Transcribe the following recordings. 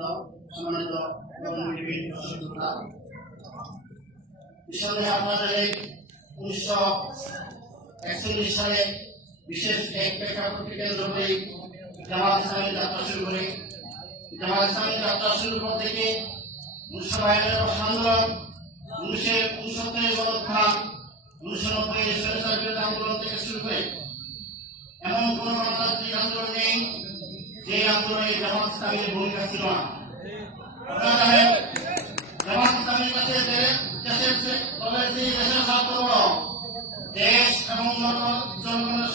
সম্মানিত নিঃসন্দেহে আপনাদের 1941 সালে বিশেষ এক প্রেক্ষাপটকে কেন্দ্র করে জামাত ইসলামী যাত্রা শুরু করে জামাত ইসলামী যাত্রা শুরু করা থেকে 1992 আন্দোলন 1969 গণঅভ্যুত্থান 1990 স্বৈরাচার বিরোধী আন্দোলন থেকে শুরু করে এমন কোন গণতান্ত্রিক আন্দোলন নেই যে আন্দোলনে জামাত ইসলামীর ভূমিকা ছিল না। আপনারা জানেন জামাত ইসলামীর কাছে দেশের স্বার্থ বড়, দেশ এবং জনগণের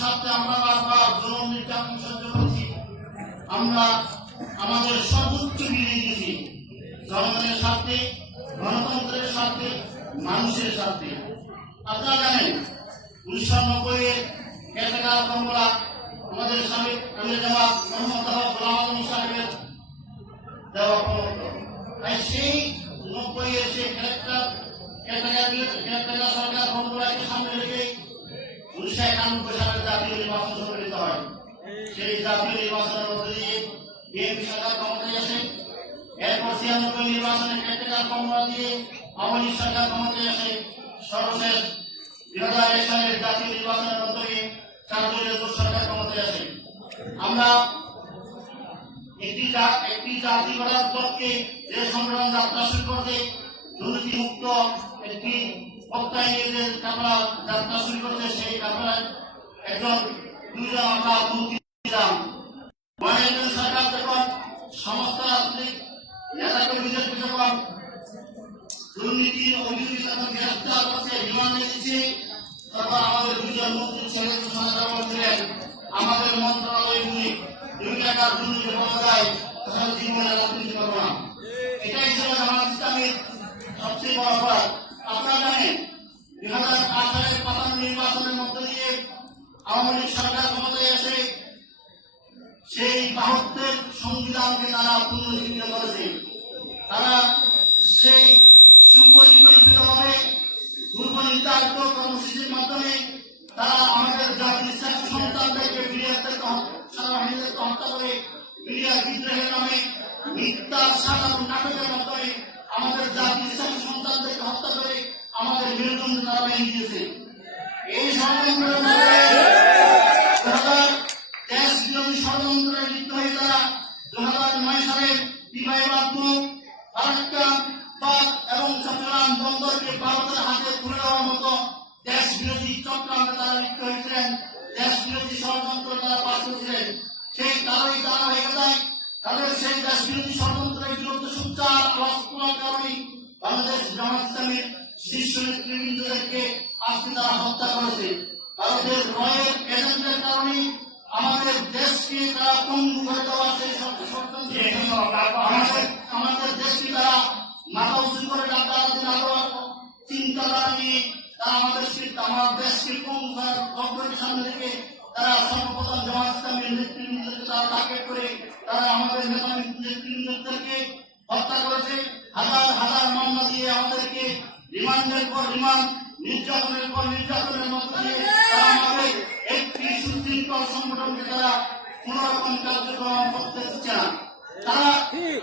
স্বার্থে আমরা বারবার জুলুম নির্যাতন সহ্য করছি। আমরা আমাদের সর্বোচ্চ বিলিয়ে দিয়েছি জনগণের স্বার্থে, গণতন্ত্রের স্বার্থে, মানুষের স্বার্থে। আপনারা জানেন 1990 ক্যাটাগরি ফর্মুলা আমাদের সাবেক আমির জামাত মোহাম্মদ গোলাম আজম সাহেবের দেওয়া ক্ষমতা। তাই সেই 90 সেই ক্যাটাগরি সরকার ফর্মুলাকে সামনে রেখে 1991 সালে জাতীয় নির্বাচন সংগঠিত হয়। সেই জাতীয় নির্বাচনের মধ্যে দিয়ে বিএনপি সরকার ক্ষমতায় আসে। এরপর 96 নির্বাচনে ক্যাটাগরি ফর্মুলা দিয়ে আওয়ামী লীগ সরকার ক্ষমতায় আসে। সর্বশেষ 2001 সালের জাতীয় নির্বাচনের মধ্যে দিয়ে 4 দলীয় জোট সরকার ক্ষমতায় আসে। আমরা একটি জাতি গড়ার পক্ষে যে সংগ্রাম যাত্রা শুরু করতে দুর্নীতি মুক্ত একটি প্রত্যয় নিয়ে আমরা যাত্রা শুরু করতে সেই যাত্রায় দুজন আমরা ছিলাম। সরকার যখন সমস্ত রাজনৈতিক নেতাকর্মীদেরকে যখন দুর্নীতির অভিযোগে যখন গ্রেফতার করছে, রিমান্ডে দিচ্ছে, তখন আমাদের দুজন মন্ত্রী ছেলে ছিলেন আমাদের মন্ত্রণালয় নিয়ে 2 টাকার দুর্নীতি বলা যায় তাহলে জীবনে রাজনীতি করবো না। এটাই ছিল জামাত ইসলামের সবচেয়ে বড় অপরাধ। আপনারা জানেন 2008 সালের 55 নির্বাচনের মধ্যে দিয়ে আওয়ামী লীগ সরকার ক্ষমতায় আসে। সেই 72 সংবিধানকে তারা পুনর্লিখিত করেছে। তারা সেই সুপরিকল্পিতভাবে পূর্ব নির্ধারিত কর্মসূচির মাধ্যমে তারা আমাদের জাতির শ্রেষ্ঠ সন্তানদেরকে সেনাবাহিনীদেরকে হত্যা করে বিডিআর বিদ্রোহের নামে মিথ্যা সাধারণ নাটকের মাধ্যমে আমাদের জাতির শ্রেষ্ঠ সন্তানদেরকে হত্যা করে আমাদের মেরুদণ্ড তারা ভেঙে দিয়েছে। এই ষড়যন্ত্রের দেশ বিরোধী ষড়যন্ত্রে লিপ্ত হয়ে তারা 2009 সালে বিবাহ বাধ্যক ফারাক্কা এবং চট্টগ্রাম বন্দরকে ভারতের হাতে তুলে দেওয়ার মতো দেশ বিরোধী চক্রান্তে তারা লিপ্ত হয়েছিলেন, দেশ বিরোধী ষড়যন্ত্র তারা পাশ করেছিলেন। সেই তারই ধারাবাহিকতায় তাদের সেই দেশ বিরোধী ষড়যন্ত্রের বিরুদ্ধে সোচ্চার আওয়াজ তোলার কারণে বাংলাদেশ জামাত ইসলামের শীর্ষ নেতৃবৃন্দদেরকে আজকে তারা হত্যা করেছে। ভারতের রয়ের এজেন্টের কারণে আমাদের দেশকে তারা পঙ্গু করে দেওয়া সেই আমাদের দেশকে তারা মাথা উঁচু করে চিন্তাধারা নিয়ে তারা আমার দেশকে পঙ্গু করার লক্ষ্যের সামনে রেখে তারা সর্বপ্রথম জামাত ইসলামের নেতৃবৃন্দকে তারা টার্গেট করে তারা আমাদের নেতা নেতৃবৃন্দদেরকে হত্যা করেছে। হাজার হাজার মামলা দিয়ে আমাদেরকে রিমান্ডের পর রিমান্ড, নির্যাতনের পর নির্যাতনের মধ্যে দিয়ে তারা আমাদের একটি সুশৃঙ্খল সংগঠনকে তারা কোনরকম কার্যক্রম করতে দিচ্ছে না। তারা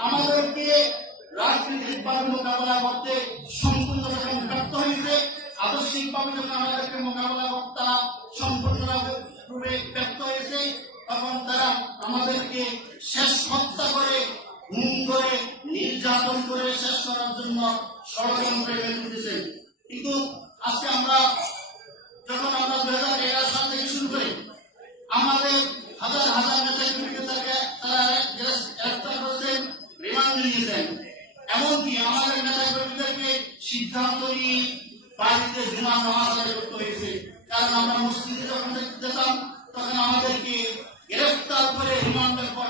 আমাদেরকে রাজনৈতিকভাবে মোকাবেলা করতে সম্পূর্ণ যখন ব্যর্থ হয়েছে, আদর্শিকভাবে যখন আমাদেরকে মোকাবেলা করতে তারা সম্পূর্ণভাবে ব্যর্থ হয়েছে, তখন তারা আমাদেরকে শেষ হত্যা করে গুম করে নির্যাতন করে শেষ করার জন্য ষড়যন্ত্রে বের করেছেন। কিন্তু আজকে আমরা যখন 2011 সাল থেকে শুরু করি আমাদের হাজার হাজার নেতাকর্মীকে তারা গ্রেফতার করেছেন, রিমান্ডে নিয়েছেন। এমনকি আমাদের নেতাকর্মীদেরকে সিদ্ধান্ত নিয়ে বাড়িতে জুমা নামাজ আদায় করতে হয়েছে। কারণ আমরা মসজিদে যখন যেতাম তখন আমাদেরকে গ্রেফতার করে রিমান্ডের পর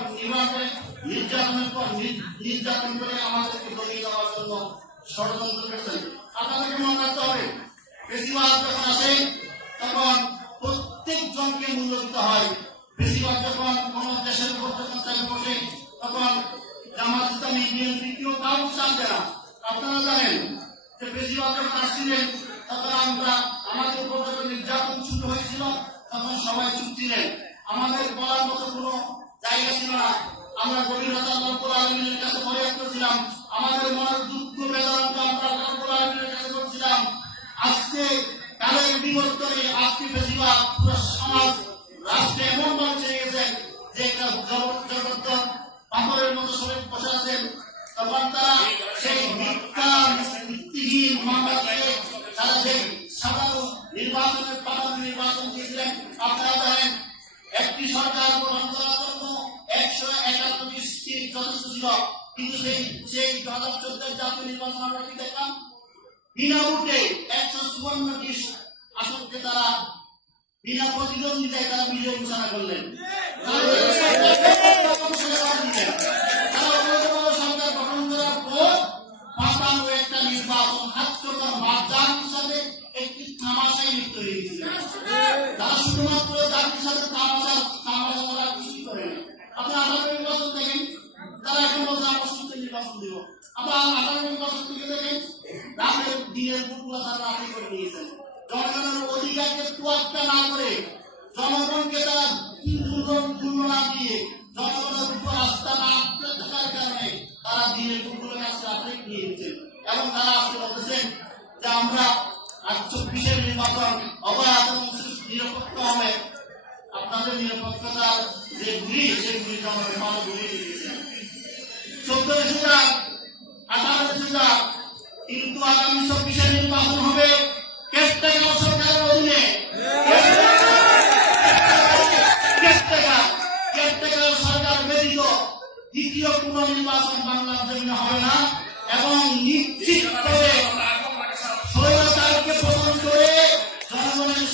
নির্যাতনের পর নির্যাতন করে আমাদেরকে ধরিয়ে দেওয়ার জন্য ষড়যন্ত্র করেছেন। আপনাদেরকে মনে রাখতে হবে, বেশিরভাগ যখন আসে তখন প্রত্যেকজনকে মূল্য দিতে হয়। বেশিরভাগ যখন কোন দেশের উপর যখন চাপ বসে তখন জামাত ইসলামী বিএনপি কেউ কাউ চাপবে না। আপনারা জানেন যে বেশিরভাগ যখন আসছিলেন তখন আমাদের উপর যখন নির্যাতন শুরু হয়েছিল তখন সবাই চুপ ছিলেন, আমাদের বলার মতো কোনো জায়গা ছিল না। আমরা গভীরতা রব্বুল আলামিনের কাছে ফরিয়াদ করেছিলাম, আমাদের মনের দুঃখ বেদনাকে আমরা রব্বুল আলামিনের কাছে বলছিলাম। আজকে কালের বিবর্তনে আজকে বেশিরভাগ পুরো সমাজ রাষ্ট্রে এমন পৌঁছে গেছে যে একটা জগৎ পাথরের মতো সবাই বসে আছেন। তখন তারা সেই ভিত্তিহীন মামলা দিয়ে তারা সেই সাধারণ নির্বাচন দিয়েছিলেন। আপনারা জানেন একটি সরকার গঠন করার জন্য 171টি সিট যথেষ্ট ছিল, কিন্তু সেই 2014 জাতীয় নির্বাচন আমরা কি দেখলাম? বিনা ভোটে 154টি আসনকে তারা বিনা প্রতিদ্বন্দ্বিতায় তারা বিজয় ঘোষণা করলেন। সরকার গঠন করার পর 55টা নির্বাচন হাস্যকর মাধ্যম হিসাবে একটি তামাশায় লিপ্ত হয়ে গেছিল। তারা শুধুমাত্র জাতির সাথে তামাশা করা কিছুই করে না। আপনি 18 নির্বাচন দেখেন, তারা এখন বলছে আমরা সুস্থ নির্বাচন দিব। আমরা 18 নির্বাচন থেকে দেখেন রাতের দিনের ভোটগুলো তারা রাতে করে নিয়েছেন। জনগণের অধিকারকে তোয়াক্কা না করে, জনগণকে তারা মূল্য না দিয়ে, জনগণের উপর আস্থা না থাকার কারণে তারা দিনের ভোটগুলো কাছে রাতে নিয়ে নিচ্ছেন। এবং তারা আজকে বলতেছেন যে আমরা 24-এর নির্বাচন অবাধ এবং নিরপেক্ষ হবে। আপনাদের নিরপেক্ষতার যে গুলি, সেগুলি জনগণের মানুষ গুলি দিয়েছেন। 14 18 কিন্তু আগামী 24-এর নির্বাচন হবে কেট্টাগাঁও সরকারের অধীনে। কেট্টাগাঁও সরকার ব্যতীত দ্বিতীয় কোন নির্বাচন বাংলার জমিনে হবে না। এবং নিশ্চিত করে স্বৈরাচারকে পতন করে জনগণের